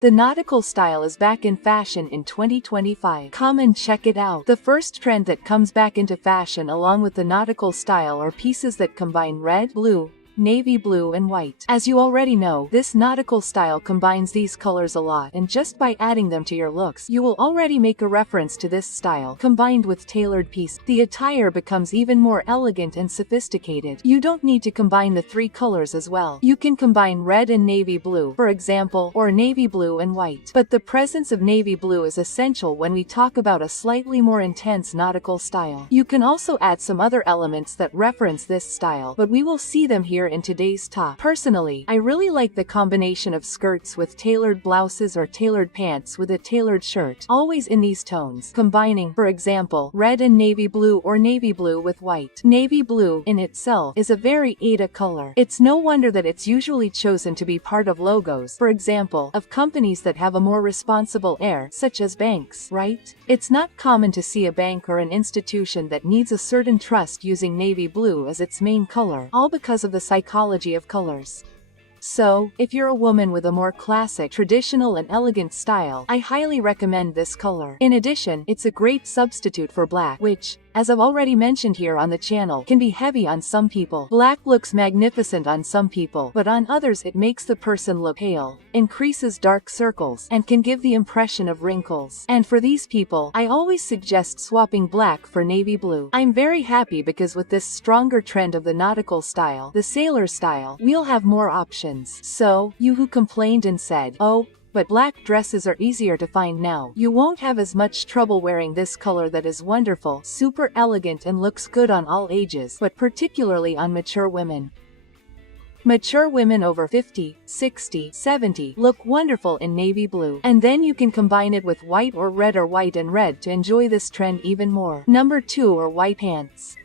The nautical style is back in fashion in 2025. Come and check it out. The first trend that comes back into fashion along with the nautical style are pieces that combine red, blue, navy blue and white. As you already know, this nautical style combines these colors a lot, and just by adding them to your looks, you will already make a reference to this style. Combined with tailored piece, the attire becomes even more elegant and sophisticated. You don't need to combine the three colors as well. You can combine red and navy blue, for example, or navy blue and white. But the presence of navy blue is essential when we talk about a slightly more intense nautical style. You can also add some other elements that reference this style, but we will see them here in today's top. Personally, I really like the combination of skirts with tailored blouses or tailored pants with a tailored shirt, always in these tones, combining, for example, red and navy blue or navy blue with white. Navy blue, in itself, is a very Ada color. It's no wonder that it's usually chosen to be part of logos, for example, of companies that have a more responsible air, such as banks, right? It's not common to see a bank or an institution that needs a certain trust using navy blue as its main color, all because of the psychology of colors. So, if you're a woman with a more classic, traditional and elegant style, I highly recommend this color. In addition, it's a great substitute for black, which, as I've already mentioned here on the channel, can be heavy on some people. Black looks magnificent on some people, but on others it makes the person look pale, increases dark circles, and can give the impression of wrinkles. And for these people, I always suggest swapping black for navy blue. I'm very happy because with this stronger trend of the nautical style, the sailor style, we'll have more options. So, you who complained and said, "Oh, but black dresses are easier to find now," you won't have as much trouble wearing this color that is wonderful, super elegant and looks good on all ages, but particularly on mature women. Mature women over 50, 60, 70 look wonderful in navy blue, and then you can combine it with white or white and red to enjoy this trend even more. Number 2 are white pants.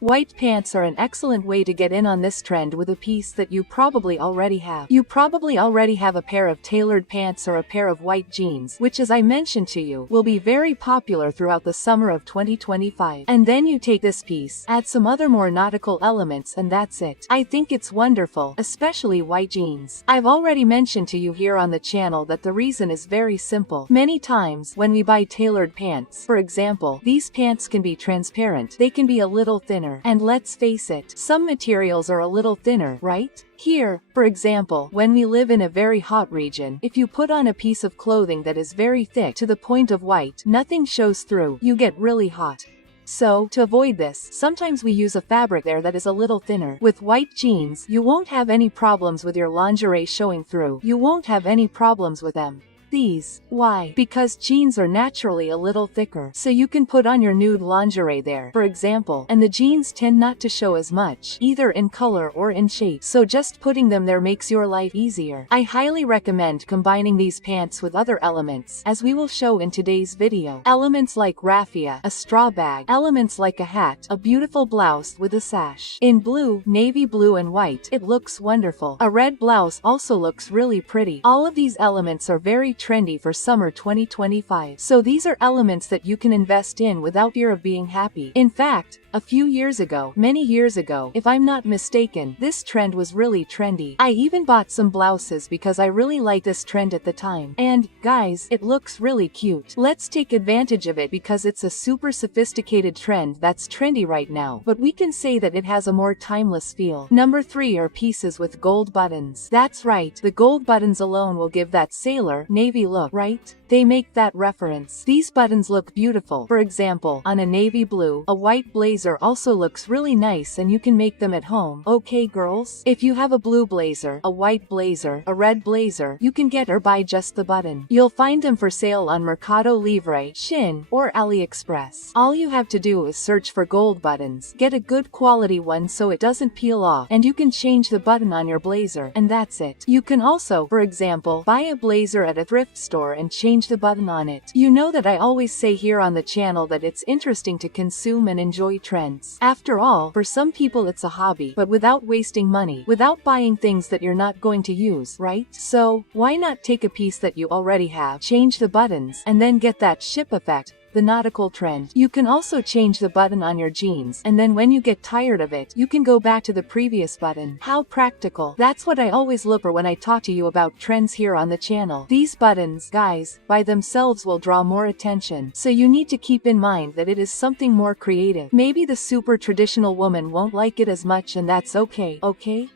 White pants are an excellent way to get in on this trend with a piece that you probably already have. You probably already have a pair of tailored pants or a pair of white jeans, which, as I mentioned to you, will be very popular throughout the summer of 2025. And then you take this piece, add some other more nautical elements, and that's it. I think it's wonderful, especially white jeans. I've already mentioned to you here on the channel that the reason is very simple. Many times, when we buy tailored pants, for example, these pants can be transparent. They can be a little thinner. And let's face it, some materials are a little thinner, right? Here, for example, when we live in a very hot region, if you put on a piece of clothing that is very thick to the point of white, nothing shows through, you get really hot. So, to avoid this, sometimes we use a fabric there that is a little thinner. With white jeans, you won't have any problems with your lingerie showing through. You won't have any problems with them. Why? Because jeans are naturally a little thicker, so you can put on your nude lingerie there, for example, and the jeans tend not to show as much, either in color or in shape, so just putting them there makes your life easier. I highly recommend combining these pants with other elements, as we will show in today's video. Elements like raffia, a straw bag, elements like a hat, a beautiful blouse with a sash. In blue, navy blue and white, it looks wonderful. A red blouse also looks really pretty. All of these elements are very trendy for summer 2025. So these are elements that you can invest in without fear of being happy. In fact, a few years ago, many years ago, if I'm not mistaken, this trend was really trendy. I even bought some blouses because I really liked this trend at the time. And, guys, it looks really cute. Let's take advantage of it because it's a super sophisticated trend that's trendy right now, but we can say that it has a more timeless feel. Number 3 are pieces with gold buttons. That's right, the gold buttons alone will give that sailor, navy look, right? They make that reference. These buttons look beautiful. For example, on a navy blue, a white blazer also looks really nice and you can make them at home. Okay girls? If you have a blue blazer, a white blazer, a red blazer, you can get or buy just the button. You'll find them for sale on Mercado Libre, Shein, or AliExpress. All you have to do is search for gold buttons. Get a good quality one so it doesn't peel off, and you can change the button on your blazer, and that's it. You can also, for example, buy a blazer at a thrift store and change the button on it. You know that I always say here on the channel that it's interesting to consume and enjoy trends. After all, for some people it's a hobby, but without wasting money, without buying things that you're not going to use, right? So, why not take a piece that you already have, change the buttons, and then get that ship effect, the nautical trend. You can also change the button on your jeans, and then when you get tired of it, you can go back to the previous button. How practical. That's what I always look for when I talk to you about trends here on the channel. These buttons, guys, by themselves will draw more attention, so you need to keep in mind that it is something more creative. Maybe the super traditional woman won't like it as much, and that's okay.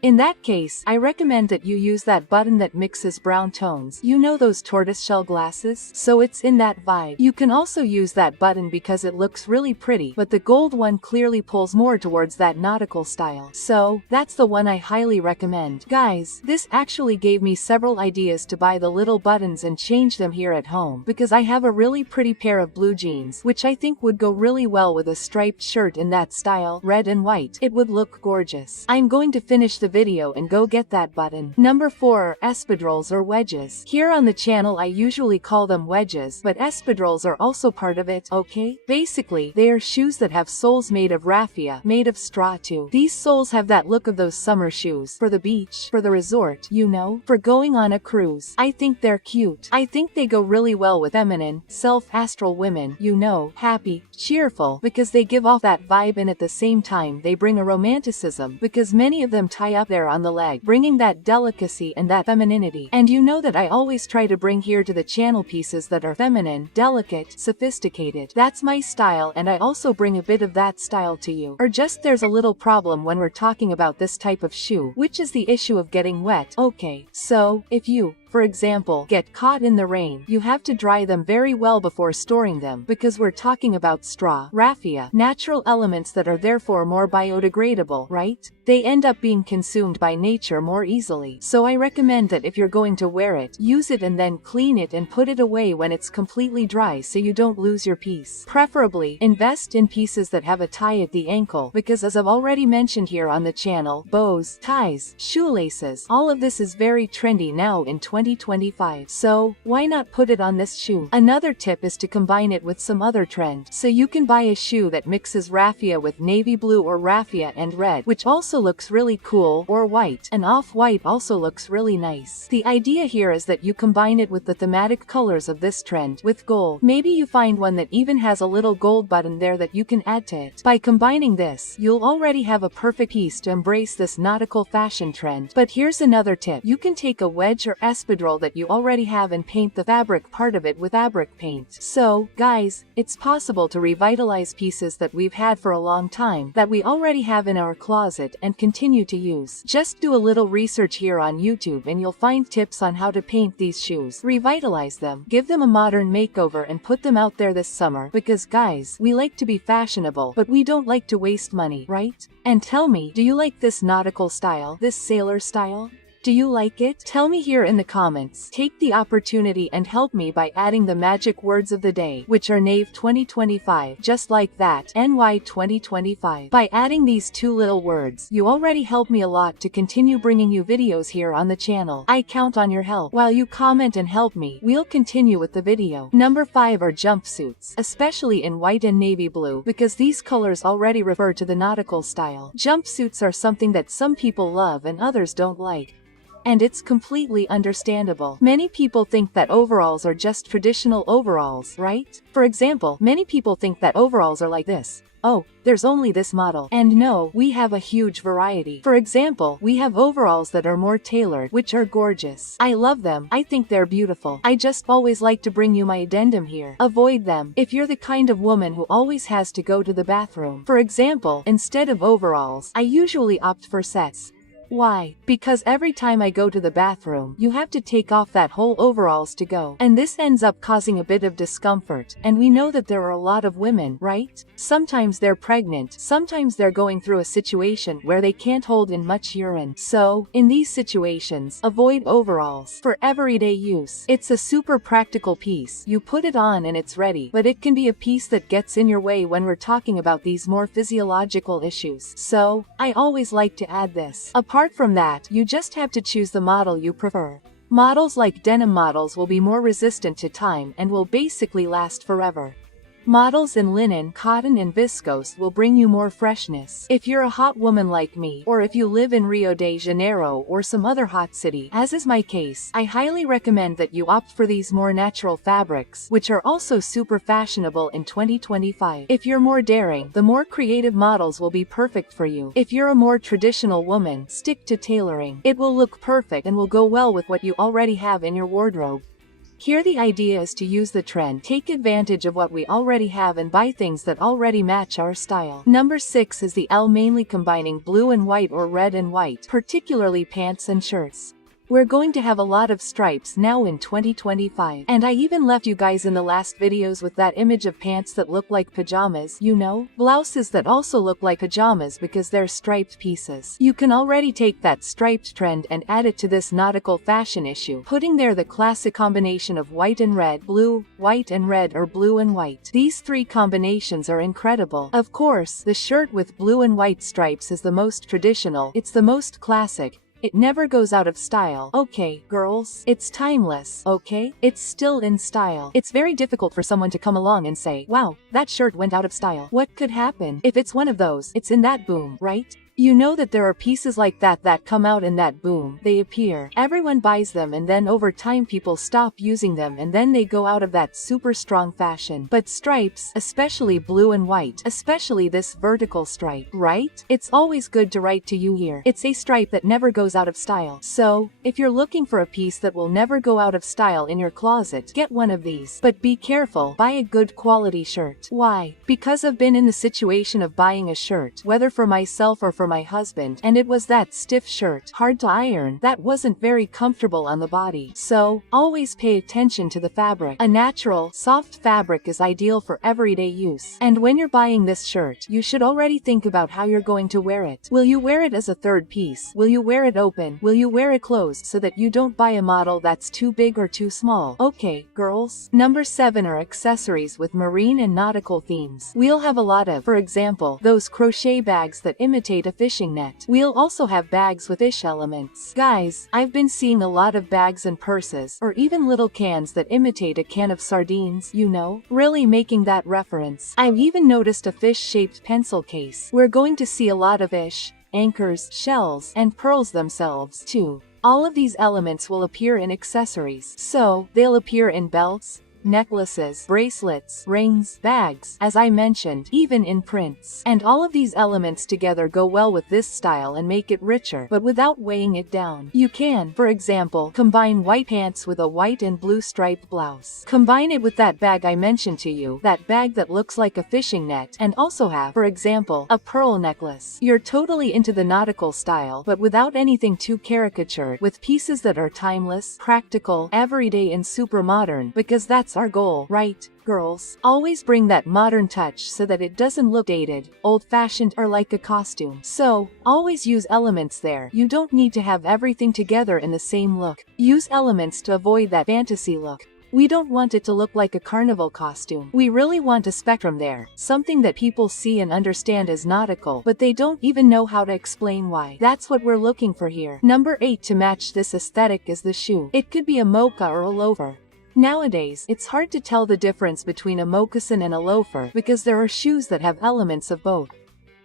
In that case, I recommend that you use that button that mixes brown tones. You know those tortoiseshell glasses? So it's in that vibe. You can also use that button because it looks really pretty, but the gold one clearly pulls more towards that nautical style. So, that's the one I highly recommend. Guys, this actually gave me several ideas to buy the little buttons and change them here at home, because I have a really pretty pair of blue jeans, which I think would go really well with a striped shirt in that style, red and white. It would look gorgeous. I'm going to finish the video and go get that button. Number 4, espadrilles or wedges. Here on the channel I usually call them wedges, but espadrilles are also part of it, okay? Basically, they are shoes that have soles made of raffia, made of straw too. These soles have that look of those summer shoes, for the beach, for the resort, you know, for going on a cruise. I think they're cute. I think they go really well with feminine, self-astral women, you know, happy, cheerful, because they give off that vibe, and at the same time they bring a romanticism, because many of them tie up there on the leg, bringing that delicacy and that femininity. And you know that I always try to bring here to the channel pieces that are feminine, delicate, sophisticated. That's my style, and I also bring a bit of that style to you. Or just there's a little problem when we're talking about this type of shoe, which is the issue of getting wet. Okay, so, if you, for example, get caught in the rain, you have to dry them very well before storing them, because we're talking about straw, raffia, natural elements that are therefore more biodegradable, right? They end up being consumed by nature more easily. So I recommend that if you're going to wear it, use it and then clean it and put it away when it's completely dry so you don't lose your piece. Preferably, invest in pieces that have a tie at the ankle, because as I've already mentioned here on the channel, bows, ties, shoelaces, all of this is very trendy now in 2025. So, why not put it on this shoe? Another tip is to combine it with some other trend. So you can buy a shoe that mixes raffia with navy blue or raffia and red, which also looks really cool, or white, and off-white also looks really nice. The idea here is that you combine it with the thematic colors of this trend, with gold. Maybe you find one that even has a little gold button there that you can add to it. By combining this, you'll already have a perfect piece to embrace this nautical fashion trend. But here's another tip. You can take a wedge or espadrille that you already have and paint the fabric part of it with fabric paint. So, guys, it's possible to revitalize pieces that we've had for a long time, that we already have in our closet and continue to use. Just do a little research here on YouTube and you'll find tips on how to paint these shoes, revitalize them, give them a modern makeover, and put them out there this summer, because guys, we like to be fashionable, but we don't like to waste money, right? And tell me, do you like this nautical style, this sailor style? Do you like it? Tell me here in the comments. Take the opportunity and help me by adding the magic words of the day, which are NAVE 2025, just like that, NY 2025. By adding these two little words, you already help me a lot to continue bringing you videos here on the channel. I count on your help. While you comment and help me, we'll continue with the video. Number 5 are jumpsuits, especially in white and navy blue, because these colors already refer to the nautical style. Jumpsuits are something that some people love and others don't like. And it's completely understandable. Many people think that overalls are just traditional overalls, right? For example, many people think that overalls are like this. Oh, there's only this model. And no, we have a huge variety. For example, we have overalls that are more tailored, which are gorgeous. I love them. I think they're beautiful. I just always like to bring you my addendum here. Avoid them. If you're the kind of woman who always has to go to the bathroom, for example, instead of overalls, I usually opt for sets. Why? Because every time I go to the bathroom, you have to take off that whole overalls to go. And this ends up causing a bit of discomfort. And we know that there are a lot of women, right? Sometimes they're pregnant, sometimes they're going through a situation where they can't hold in much urine. So, in these situations, avoid overalls. For everyday use, it's a super practical piece. You put it on and it's ready. But it can be a piece that gets in your way when we're talking about these more physiological issues. So, I always like to add this. Apart from that, you just have to choose the model you prefer. Models like denim models will be more resistant to time and will basically last forever. Models in linen, cotton and viscose will bring you more freshness. If you're a hot woman like me, or if you live in Rio de Janeiro or some other hot city, as is my case, I highly recommend that you opt for these more natural fabrics, which are also super fashionable in 2025. If you're more daring, the more creative models will be perfect for you. If you're a more traditional woman, stick to tailoring. It will look perfect and will go well with what you already have in your wardrobe. Here the idea is to use the trend, take advantage of what we already have and buy things that already match our style. Number 6 is the L, mainly combining blue and white or red and white, particularly pants and shirts. We're going to have a lot of stripes now in 2025. And I even left you guys in the last videos with that image of pants that look like pajamas, you know? Blouses that also look like pajamas because they're striped pieces. You can already take that striped trend and add it to this nautical fashion issue, putting there the classic combination of white and red, blue, white and red, or blue and white. These three combinations are incredible. Of course, the shirt with blue and white stripes is the most traditional, it's the most classic. It never goes out of style. Okay, girls, it's timeless, okay? It's still in style. It's very difficult for someone to come along and say, wow, that shirt went out of style. What could happen? If it's one of those, it's in that boom, right? You know that there are pieces like that that come out in that boom. They appear. Everyone buys them and then over time people stop using them and then they go out of that super strong fashion. But stripes, especially blue and white, especially this vertical stripe, right? It's always good to write to you here. It's a stripe that never goes out of style. So, if you're looking for a piece that will never go out of style in your closet, get one of these. But be careful, buy a good quality shirt. Why? Because I've been in the situation of buying a shirt, whether for myself or for my husband, and it was that stiff shirt, hard to iron, that wasn't very comfortable on the body. So, always pay attention to the fabric. A natural, soft fabric is ideal for everyday use. And when you're buying this shirt, you should already think about how you're going to wear it. Will you wear it as a third piece? Will you wear it open? Will you wear it closed so that you don't buy a model that's too big or too small? Okay, girls. Number 7 are accessories with marine and nautical themes. We'll have a lot of, for example, those crochet bags that imitate a fishing net. We'll also have bags with fish elements. Guys, I've been seeing a lot of bags and purses, or even little cans that imitate a can of sardines, you know? Really making that reference. I've even noticed a fish-shaped pencil case. We're going to see a lot of fish, anchors, shells, and pearls themselves, too. All of these elements will appear in accessories. So, they'll appear in belts, necklaces, bracelets, rings, bags, as I mentioned, even in prints. And all of these elements together go well with this style and make it richer, but without weighing it down. You can, for example, combine white pants with a white and blue striped blouse. Combine it with that bag I mentioned to you, that bag that looks like a fishing net, and also have, for example, a pearl necklace. You're totally into the nautical style, but without anything too caricatured, with pieces that are timeless, practical, everyday and super modern, because that's our goal, right, girls? Always bring that modern touch so that it doesn't look dated, old-fashioned, or like a costume. So, always use elements there. You don't need to have everything together in the same look. Use elements to avoid that fantasy look. We don't want it to look like a carnival costume. We really want a spectrum there, something that people see and understand as nautical, but they don't even know how to explain why. That's what we're looking for here. Number 8 to match this aesthetic is the shoe. It could be a mocha or a loafer. Nowadays, it's hard to tell the difference between a moccasin and a loafer because there are shoes that have elements of both.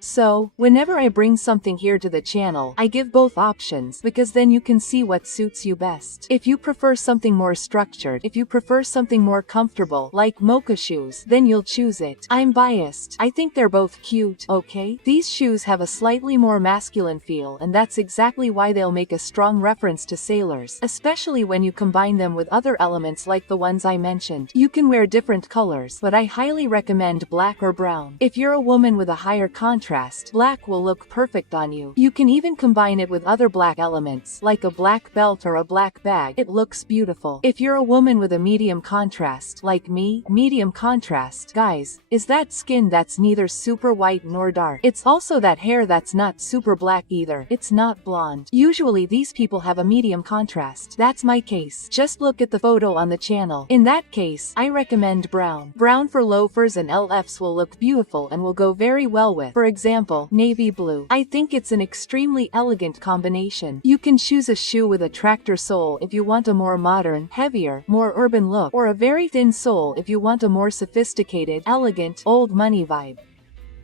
So, whenever I bring something here to the channel, I give both options because then you can see what suits you best. If you prefer something more structured, if you prefer something more comfortable, like mocha shoes, then you'll choose it. I'm biased. I think they're both cute, okay? These shoes have a slightly more masculine feel, and that's exactly why they'll make a strong reference to sailors, especially when you combine them with other elements like the ones I mentioned. You can wear different colors, but I highly recommend black or brown. If you're a woman with a higher contrast, black will look perfect on you. You can even combine it with other black elements, like a black belt or a black bag. It looks beautiful. If you're a woman with a medium contrast, like me, medium contrast, guys, is that skin that's neither super white nor dark. It's also that hair that's not super black either. It's not blonde. Usually these people have a medium contrast. That's my case. Just look at the photo on the channel. In that case, I recommend brown. Brown for loafers and LFs will look beautiful and will go very well with, for example, navy blue. I think it's an extremely elegant combination. You can choose a shoe with a tractor sole if you want a more modern, heavier, more urban look, or a very thin sole if you want a more sophisticated, elegant, old money vibe.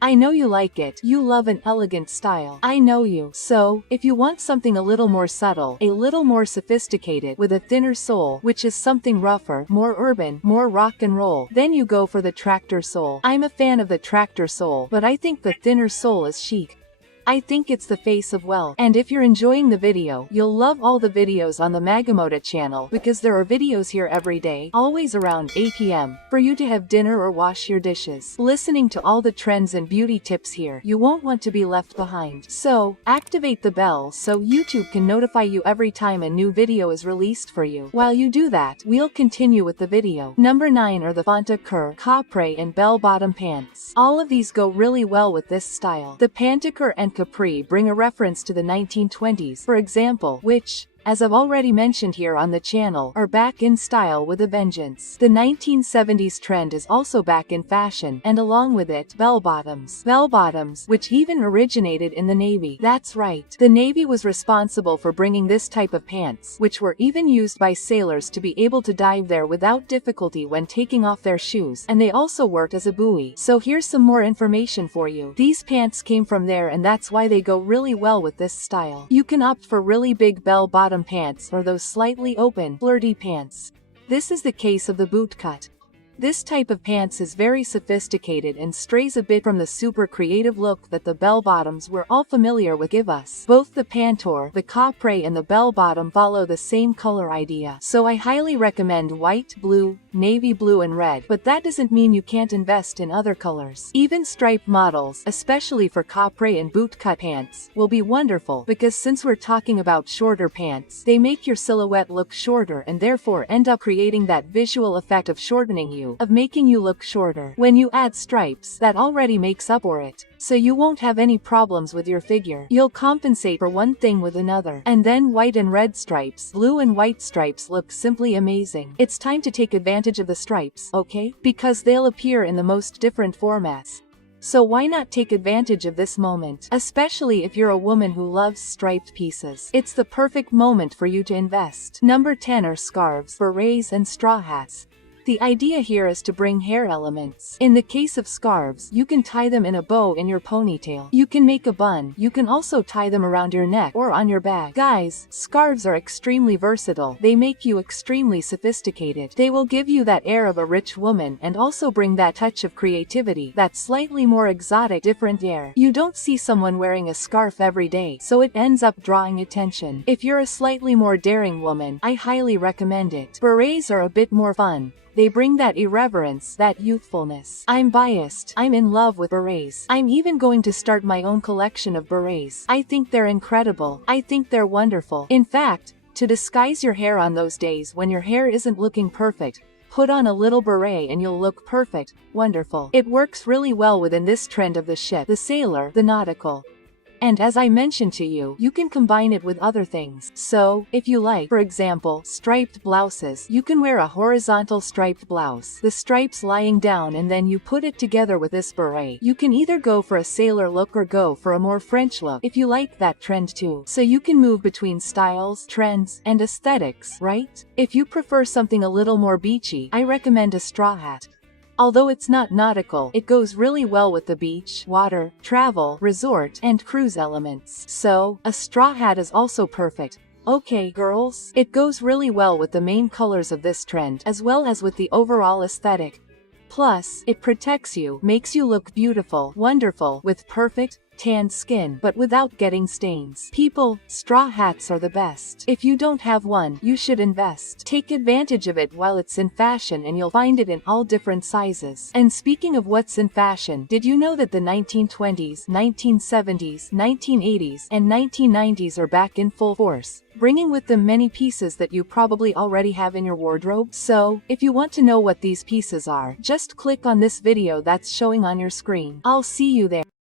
I know you like it. You love an elegant style. I know you. So, if you want something a little more subtle, a little more sophisticated, with a thinner sole, which is something rougher, more urban, more rock and roll, then you go for the tractor sole. I'm a fan of the tractor sole, but I think the thinner sole is chic. I think it's the face of wealth. And if you're enjoying the video, you'll love all the videos on the Magamoda channel, because there are videos here every day, always around 8 p.m, for you to have dinner or wash your dishes. Listening to all the trends and beauty tips here, you won't want to be left behind. So, activate the bell so YouTube can notify you every time a new video is released for you. While you do that, we'll continue with the video. Number 9 are the Panthacourt, capri and bell-bottom pants. All of these go really well with this style. The Panthacourt and capri bring a reference to the 1920s, for example, which, as I've already mentioned here on the channel, are back in style with a vengeance. The 1970s trend is also back in fashion, and along with it, bell-bottoms. Bell-bottoms, which even originated in the Navy. That's right. The Navy was responsible for bringing this type of pants, which were even used by sailors to be able to dive there without difficulty when taking off their shoes, and they also worked as a buoy. So here's some more information for you. These pants came from there, and that's why they go really well with this style. You can opt for really big bell-bottom pants or those slightly open, flirty pants. This is the case of the boot cut. This type of pants is very sophisticated and strays a bit from the super creative look that the bell-bottoms we're all familiar with give us. Both the Panthacourt, the capri and the bell-bottom follow the same color idea, so I highly recommend white, blue, navy blue and red, but that doesn't mean you can't invest in other colors. Even striped models, especially for capri and boot-cut pants, will be wonderful, because since we're talking about shorter pants, they make your silhouette look shorter and therefore end up creating that visual effect of shortening you, of making you look shorter. When you add stripes, that already makes up for it. So you won't have any problems with your figure. You'll compensate for one thing with another. And then white and red stripes, blue and white stripes look simply amazing. It's time to take advantage of the stripes, okay? Because they'll appear in the most different formats. So why not take advantage of this moment? Especially if you're a woman who loves striped pieces. It's the perfect moment for you to invest. Number 10 are scarves, berets and straw hats. The idea here is to bring hair elements. In the case of scarves, you can tie them in a bow in your ponytail. You can make a bun. You can also tie them around your neck or on your bag. Guys, scarves are extremely versatile. They make you extremely sophisticated. They will give you that air of a rich woman and also bring that touch of creativity, that slightly more exotic, different air. You don't see someone wearing a scarf every day, so it ends up drawing attention. If you're a slightly more daring woman, I highly recommend it. Berets are a bit more fun. They bring that irreverence, that youthfulness. I'm biased. I'm in love with berets. I'm even going to start my own collection of berets. I think they're incredible. I think they're wonderful. In fact, to disguise your hair on those days when your hair isn't looking perfect, put on a little beret and you'll look perfect. Wonderful. It works really well within this trend of the ship, the sailor, the nautical. And as I mentioned to you, you can combine it with other things. So, if you like, for example, striped blouses, you can wear a horizontal striped blouse, the stripes lying down, and then you put it together with this beret. You can either go for a sailor look or go for a more French look, if you like that trend too. So you can move between styles, trends, and aesthetics, right? If you prefer something a little more beachy, I recommend a straw hat. Although it's not nautical, it goes really well with the beach, water, travel, resort, and cruise elements. So, a straw hat is also perfect. Okay, girls, it goes really well with the main colors of this trend, as well as with the overall aesthetic. Plus, it protects you, makes you look beautiful, wonderful, with perfect, tanned skin, but without getting stains. People, straw hats are the best. If you don't have one, you should invest. Take advantage of it while it's in fashion, and you'll find it in all different sizes. And speaking of what's in fashion, did you know that the 1920s, 1970s, 1980s, and 1990s are back in full force, bringing with them many pieces that you probably already have in your wardrobe? So, if you want to know what these pieces are, just click on this video that's showing on your screen. I'll see you there.